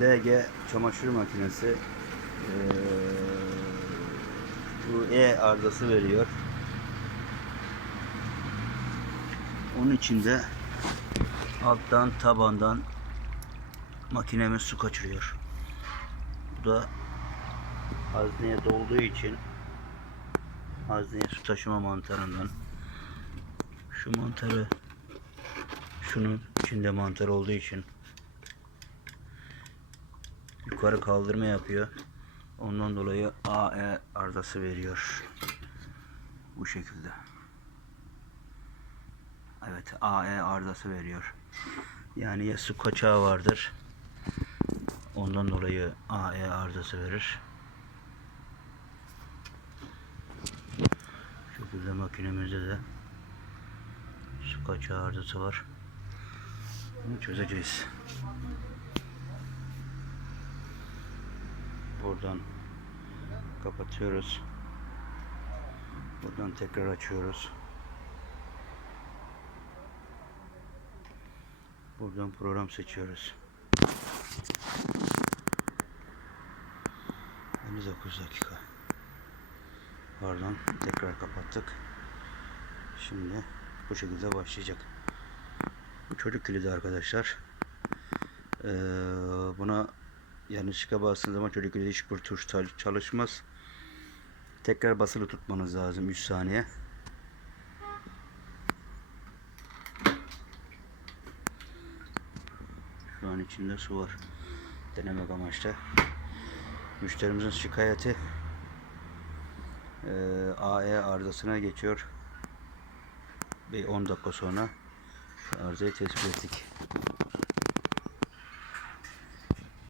LG çamaşır makinesi eee, bu E arızası veriyor. Onun içinde alttan tabandan makinemiz su kaçırıyor. Bu da hazneye dolduğu için hazneye su taşıma mantarından şu mantarı şunun içinde mantar olduğu için yukarı kaldırma yapıyor. Ondan dolayı AE arızası veriyor. Bu şekilde. Evet AE arızası veriyor. Yani ya su kaçağı vardır. Ondan dolayı AE arızası verir. Şu şekilde makinemizde de su kaçağı arızası var. Bunu çözeceğiz. Buradan kapatıyoruz. Buradan tekrar açıyoruz. Buradan program seçiyoruz. 59 dakika. Pardon, tekrar kapattık. Şimdi bu şekilde başlayacak. Bu çocuk kilidi arkadaşlar. Ee, buna yanlışlıkla bastığınız zaman çocuk kilidi hiçbir tuş çal- çalışmaz. Tekrar basılı tutmanız lazım 3 saniye. Şu an içinde su var. Denemek amaçlı. Müşterimizin şikayeti eee AE arızasına geçiyor. Bir 10 dakika sonra arızayı tespit ettik.